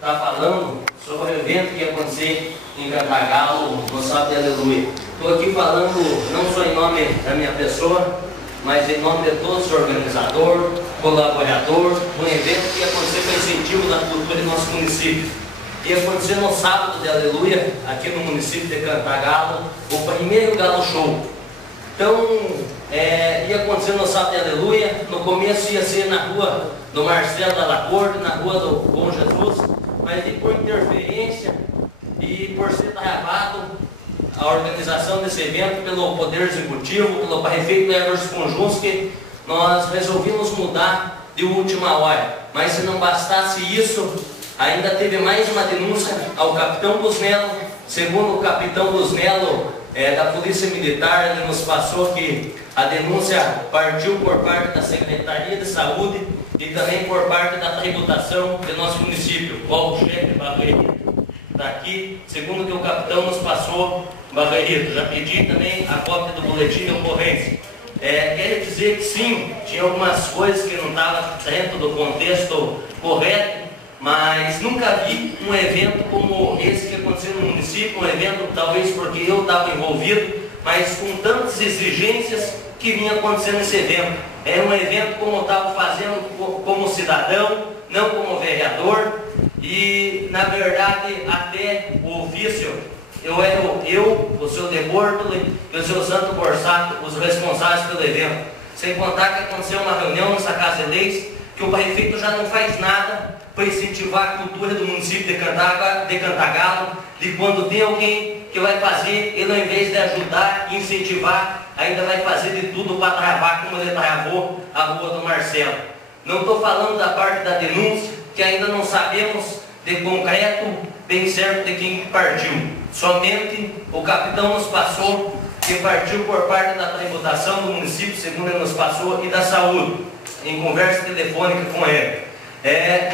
estar falando sobre o evento que ia acontecer em Cantagalo, no Sábado de Aleluia. Estou aqui falando não só em nome da minha pessoa, mas em nome de todos os organizadores, colaboradores, um evento que ia acontecer para incentivo da cultura do nosso município. Ia acontecer no Sábado de Aleluia, aqui no município de Cantagalo, o primeiro Galo Show. Então, ia acontecer no Sábado de Aleluia. No começo ia ser na rua do Marcelo da Lacorte, na rua do Bom Jesus, mas por interferência e por ser travado a organização desse evento pelo Poder Executivo, pelo prefeito Everson Konjunski, nós resolvimos mudar de última hora. Mas se não bastasse isso, ainda teve mais uma denúncia ao capitão Busnello. Segundo o capitão Busnello, da Polícia Militar, ele nos passou que a denúncia partiu por parte da Secretaria de Saúde e também por parte da tributação do nosso município, qual o chefe Barreirito está aqui, segundo que o capitão nos passou, Barreirito. Já pedi também a cópia do boletim de ocorrência. Quer dizer que sim, tinha algumas coisas que não estavam dentro do contexto correto, mas nunca vi um evento como esse que aconteceu no município, um evento talvez porque eu estava envolvido, mas com tantas exigências que vinha acontecendo nesse evento. Era um evento como eu estava fazendo como cidadão, não como vereador, e na verdade até o ofício, o seu De Bortoli e o seu Santo Borsato, os responsáveis pelo evento. Sem contar que aconteceu uma reunião nessa Casa de Leis, que o prefeito já não faz nada para incentivar a cultura do município de Cantagalo, de quando tem alguém que vai fazer, ele ao invés de ajudar e incentivar, ainda vai fazer de tudo para travar, como ele travou a rua do Marcelo. Não estou falando da parte da denúncia, que ainda não sabemos de concreto, bem certo de quem partiu. Somente o capitão nos passou que partiu por parte da tributação do município, segundo ele nos passou, e da saúde, em conversa telefônica com ele.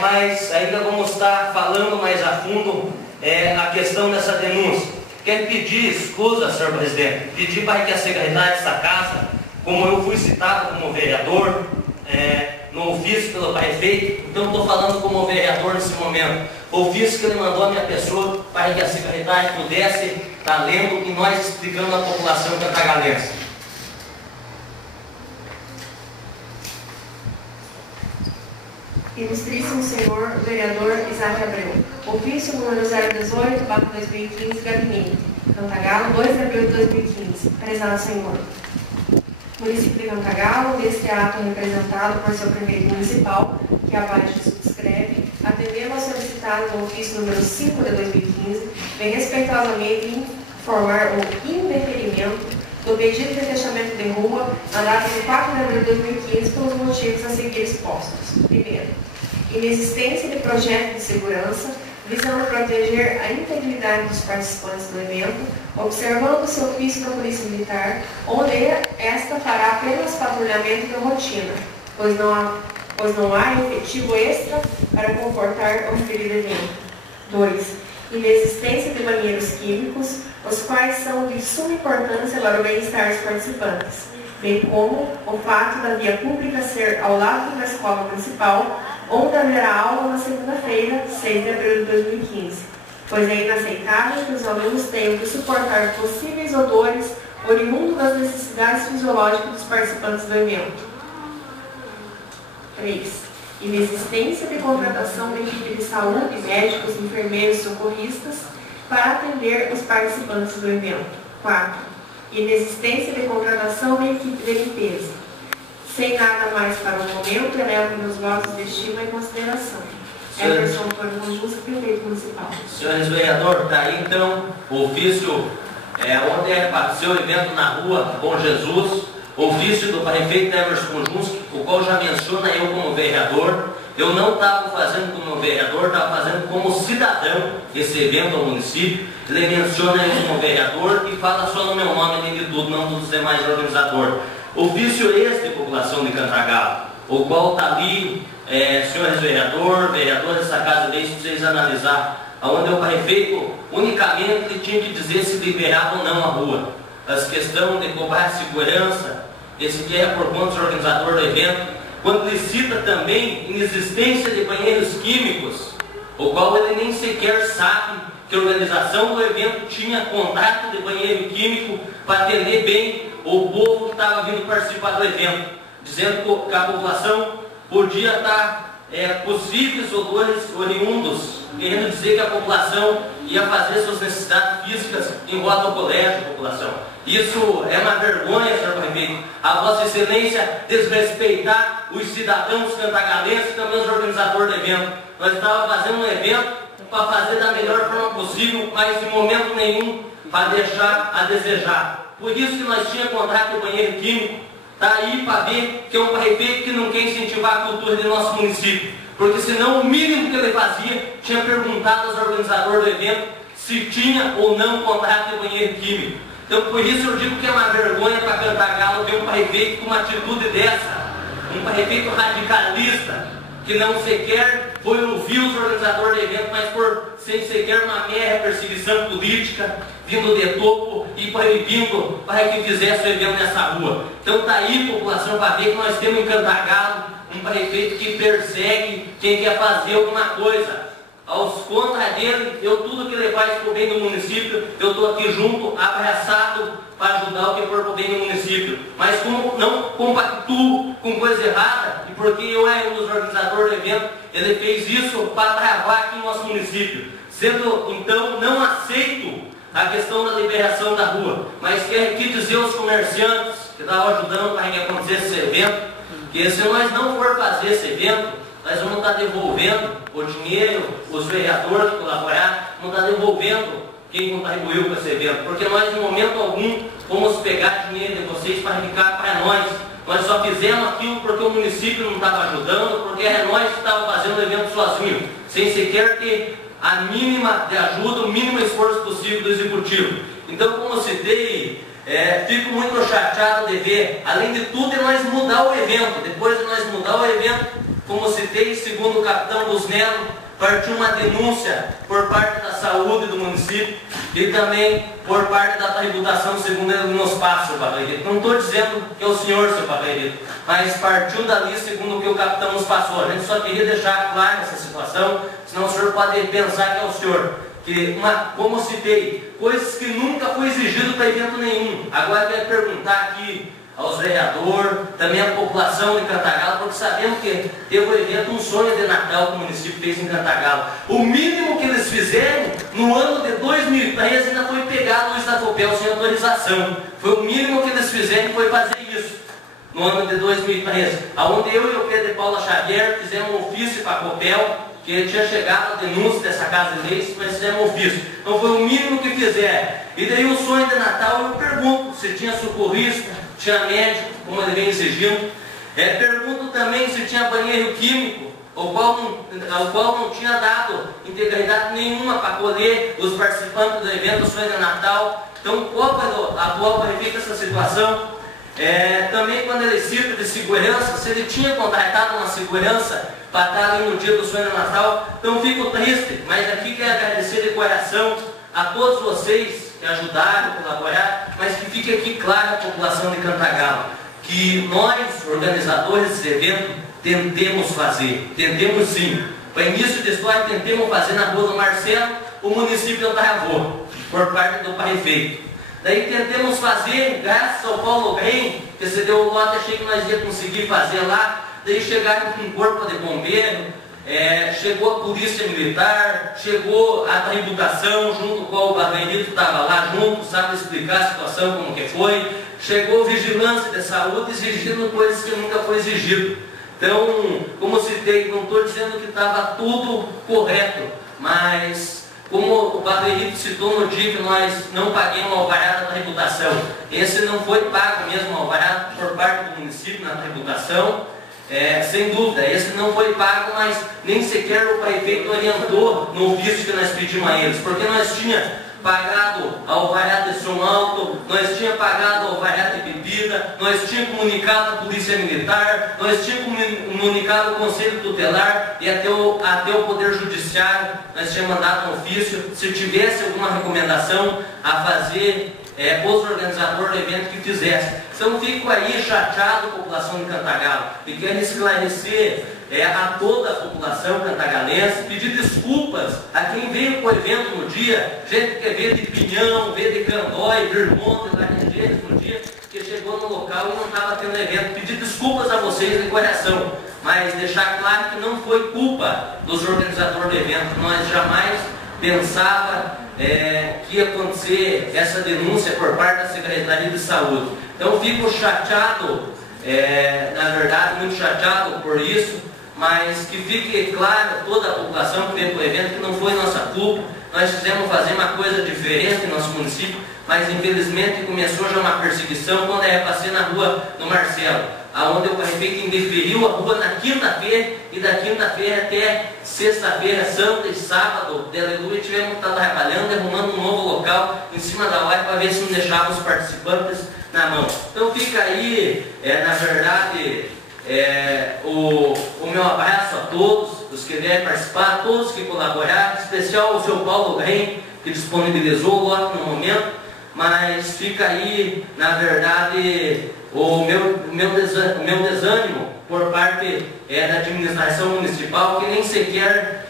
Mas ainda vamos estar falando mais a fundo a questão dessa denúncia. Quero pedir escusa, senhor presidente, pedir para que a secretária dessa casa, como eu fui citado como vereador, no ofício pelo prefeito, então estou falando como vereador nesse momento, o ofício que ele mandou a minha pessoa para que a secretária pudesse estar lendo e nós explicando à população cantagalense. Ilustríssimo senhor vereador Isaac Abreu. Ofício número 018/2015, Gabinete, Cantagalo, 2 de abril de 2015. Prezado senhor. Município de Cantagalo, deste ato representado por seu prefeito municipal, que abaixo subscreve, atendendo ao solicitado do ofício número 5 de 2015, vem respeitosamente informar o indeferimento do pedido de fechamento de rua na data de 4 de abril de 2015 pelos motivos a seguir expostos. Primeiro, inexistência de projeto de segurança visando proteger a integridade dos participantes do evento, observando o seu ofício da Polícia Militar, onde esta fará apenas patrulhamento de rotina, pois não há efetivo extra para comportar o referido evento. 2. Inexistência de banheiros químicos, os quais são de suma importância para o bem-estar dos participantes, bem como o fato da via pública ser ao lado da escola municipal, onde haverá aula na segunda-feira, 6 de abril de 2015, pois é inaceitável que os alunos tenham que suportar possíveis odores oriundos das necessidades fisiológicas dos participantes do evento. 3. Inexistência de contratação de equipe de saúde, médicos, enfermeiros, socorristas, para atender os participantes do evento. 4. Inexistência de contratação de equipe de limpeza. Sem nada mais para o momento, elevo meus votos de estima e consideração. Everson Antônio Konjunski, prefeito municipal. Senhores vereadores, está aí então o ofício onde aconteceu o evento na rua Bom Jesus, ofício do prefeito Everson Konjunski, o qual já menciona eu como vereador. Eu não estava fazendo como vereador, estava fazendo como cidadão esse evento ao município. Ele menciona eu como vereador e fala só no meu nome, além de tudo, não dos demais organizadores. Ofício este, população de Cantagalo, o qual está ali, senhores vereadores dessa casa, deixe vocês analisar, onde o prefeito unicamente tinha que dizer se liberava ou não a rua. As questões de cobrar segurança, decidir por conta do organizador do evento, quando ele cita também inexistência de banheiros químicos, o qual ele nem sequer sabe que a organização do evento tinha contrato de banheiro químico para atender bem o povo que estava vindo participar do evento, dizendo que a população podia estar possíveis odores oriundos, querendo dizer que a população ia fazer suas necessidades físicas em volta ao colégio da população. Isso é uma vergonha, senhor prefeito, a Vossa Excelência desrespeitar os cidadãos cantagalenses e também os organizadores do evento. Nós estávamos fazendo um evento para fazer da melhor forma possível, mas em momento nenhum para deixar a desejar. Por isso que nós tínhamos contrato de banheiro químico. Está aí para ver que é um prefeito que não quer incentivar a cultura do nosso município. Porque senão o mínimo que ele fazia, tinha perguntado aos organizadores do evento se tinha ou não contrato de banheiro químico. Então por isso eu digo que é uma vergonha para Cantagalo ter um prefeito com uma atitude dessa. Um prefeito radicalista, que não sequer foi ouvir os organizadores do evento, mas por sem sequer uma mera perseguição política, vindo de topo e proibindo para que fizesse o evento nessa rua. Então está aí, população, para ver que nós temos em Cantagalo um prefeito que persegue quem quer fazer alguma coisa. Aos contras dele, tudo que ele faz para o bem do município, eu estou aqui junto, abraçado, para ajudar o que for para o bem do município. Mas como não compactuo com coisa errada, e porque eu era um dos organizadores do evento, ele fez isso para travar aqui no nosso município. Sendo, então, não aceito a questão da liberação da rua, mas quero aqui dizer aos comerciantes que estavam ajudando para que acontecesse esse evento, que se nós não for fazer esse evento, nós vamos estar devolvendo o dinheiro, os vereadores que colaboraram, vamos estar devolvendo quem contribuiu com esse evento, porque nós, em momento algum, vamos pegar dinheiro de vocês para ficar para nós. Nós só fizemos aquilo porque o município não estava ajudando, porque era nós que estávamos fazendo o evento sozinho, sem sequer ter a mínima de ajuda, o mínimo esforço possível do executivo. Então, como eu citei, fico muito chateado de ver, além de tudo, é nós mudar o evento. Depois de nós mudar o evento, como citei, segundo o capitão Busnello, partiu uma denúncia por parte da saúde do município e também por parte da tributação, segundo ele nos passa, seu Barreirito. Não estou dizendo que é o senhor, seu Barreirito, mas partiu dali segundo o que o capitão nos passou. A gente só queria deixar claro essa situação, senão o senhor pode pensar que é o senhor. Que como citei, coisas que nunca foi exigido para evento nenhum. Agora eu quero perguntar aqui aos vereadores, também à população de Cantagalo, porque sabemos que teve o evento Um Sonho de Natal que o município fez em Cantagalo. O mínimo que eles fizeram no ano de 2013 ainda foi pegar a luz da Copel sem autorização. Foi o mínimo que eles fizeram, foi fazer isso no ano de 2013. Onde eu e o Pedro e Paula Xavier fizemos um ofício para a Copel, que tinha chegado a denúncia dessa casa de leis, mas fizemos um ofício. Então foi o mínimo que fizeram. E daí o sonho de Natal, eu pergunto se tinha socorrista, tinha médico, como ele vem exigindo. Pergunto também se tinha banheiro químico, ao qual não tinha dado integridade nenhuma para acolher os participantes do evento do Sonho de Natal. Então, qual a atual verifica essa situação? Também quando ele cita de segurança, se ele tinha contratado uma segurança para estar ali no dia do Sonho de Natal. Então fico triste, mas aqui quero agradecer de coração a todos vocês que ajudaram, colaboraram, mas que fique aqui claro a população de Cantagalo, que nós, organizadores desse evento, tentemos fazer, tentemos sim. Para início de história, tentemos fazer na Rua do Marcelo, o município travou, por parte do prefeito. Daí tentemos fazer, graças ao Paulo Grem, que se deu o lote, achei que nós ia conseguir fazer lá. Daí chegaram com um corpo de bombeiro, chegou a polícia militar, chegou a tributação, junto com o Barreirito estava lá junto, sabe explicar a situação como que foi. Chegou vigilância de saúde exigindo coisas que nunca foi exigido. Então, como citei, não estou dizendo que estava tudo correto, mas como o Barreirito citou no dia que nós não paguemos o alvará da tributação, esse não foi pago mesmo o alvará por parte do município na tributação. Sem dúvida, esse não foi pago, mas nem sequer o prefeito orientou no ofício que nós pedimos a eles, porque nós tínhamos pagado alvará de som alto, nós tínhamos pagado alvará de bebida, nós tínhamos comunicado a polícia militar, nós tínhamos comunicado o conselho tutelar e até o poder judiciário, nós tínhamos mandado um ofício, se tivesse alguma recomendação a fazer, os organizadores do evento que fizessem. Então fico aí chateado, população de Cantagalo, e quero esclarecer a toda a população cantagalense, pedir desculpas a quem veio para o evento no dia, gente que veio de Pinhão, veio de Candói, de Irmonte, da Regência no dia, que chegou no local e não estava tendo evento. Pedir desculpas a vocês de coração, mas deixar claro que não foi culpa dos organizadores do evento. Nós jamais pensava que ia acontecer essa denúncia por parte da Secretaria de Saúde. Então fico chateado, na verdade muito chateado por isso, mas que fique claro a toda a população que veio para o evento que não foi nossa culpa. Nós quisemos fazer uma coisa diferente no nosso município, mas infelizmente começou já uma perseguição quando eu passei na rua do Marcelo, aonde o prefeito indeferiu a rua na quinta-feira, e da quinta-feira até sexta-feira, santa e sábado, de aleluia, tivemos que estar trabalhando, arrumando um novo local em cima da hora para ver se não deixava os participantes na mão. Então fica aí, na verdade, o meu abraço a todos os que vieram participar, a todos que colaboraram, em especial ao seu Paulo Grem, que disponibilizou o lote no momento, mas fica aí, na verdade, o meu desânimo por parte da administração municipal, que nem sequer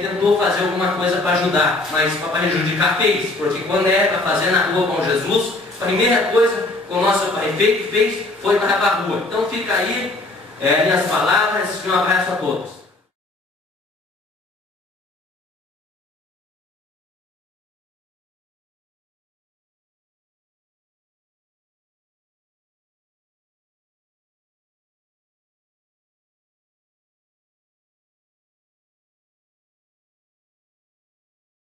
tentou fazer alguma coisa para ajudar, mas para prejudicar fez, porque quando para fazer na rua Bom Jesus, a primeira coisa que o nosso prefeito fez foi lavar a rua. Então fica aí minhas palavras e um abraço a todos.